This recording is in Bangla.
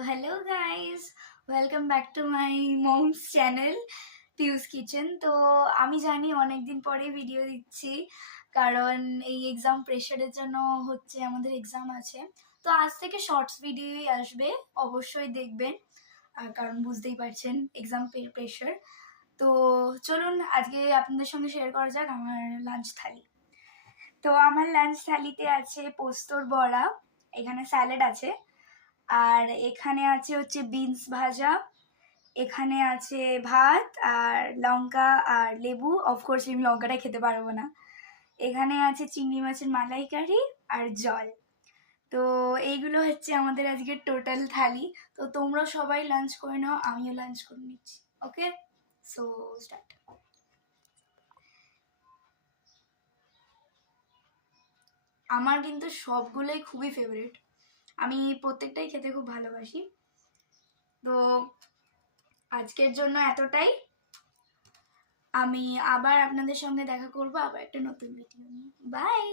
hello guys, welcome back to my mom's channel পিউস kitchen. তো আমি জানি অনেক দিন পরে ভিডিও দিচ্ছি, কারণ এই এক্সাম প্রেশারের জন্য হচ্ছে, আমাদের এক্সাম আছে। তো আজ থেকে শর্টস ভিডিওই আসবে, অবশ্যই দেখবেন, কারণ বুঝতেই পারছেন এক্সাম প্রেশার। তো চলুন আজকে আপনাদের সঙ্গে শেয়ার করা যাক আমার লাঞ্চ থালি। তো আমার লাঞ্চ থালিতে আছে পোস্তর বড়া, এখানে স্যালাড আছে, আর এখানে আছে হচ্ছে বিনস ভাজা, এখানে আছে ভাত আর লঙ্কা আর লেবু। অফকোর্স আমি লঙ্কাটা খেতে পারবো না। এখানে আছে চিংড়ি মাছের মালাইকারি আর জল। তো এইগুলো হচ্ছে আমাদের আজকের টোটাল থালি। তো তোমরা সবাই লাঞ্চ করে নাও, আমিও লাঞ্চ করে নিচ্ছি। ওকে, সো স্টার্ট। আমার কিন্তু সবগুলোই খুবই ফেভারিট, আমি প্রত্যেকটাই খেতে খুব ভালোবাসি। তো আজকের জন্য এতটাই। আমি আবার আপনাদের সঙ্গে দেখা করবো আবার একটা নতুন ভিডিও নিয়ে। বাই।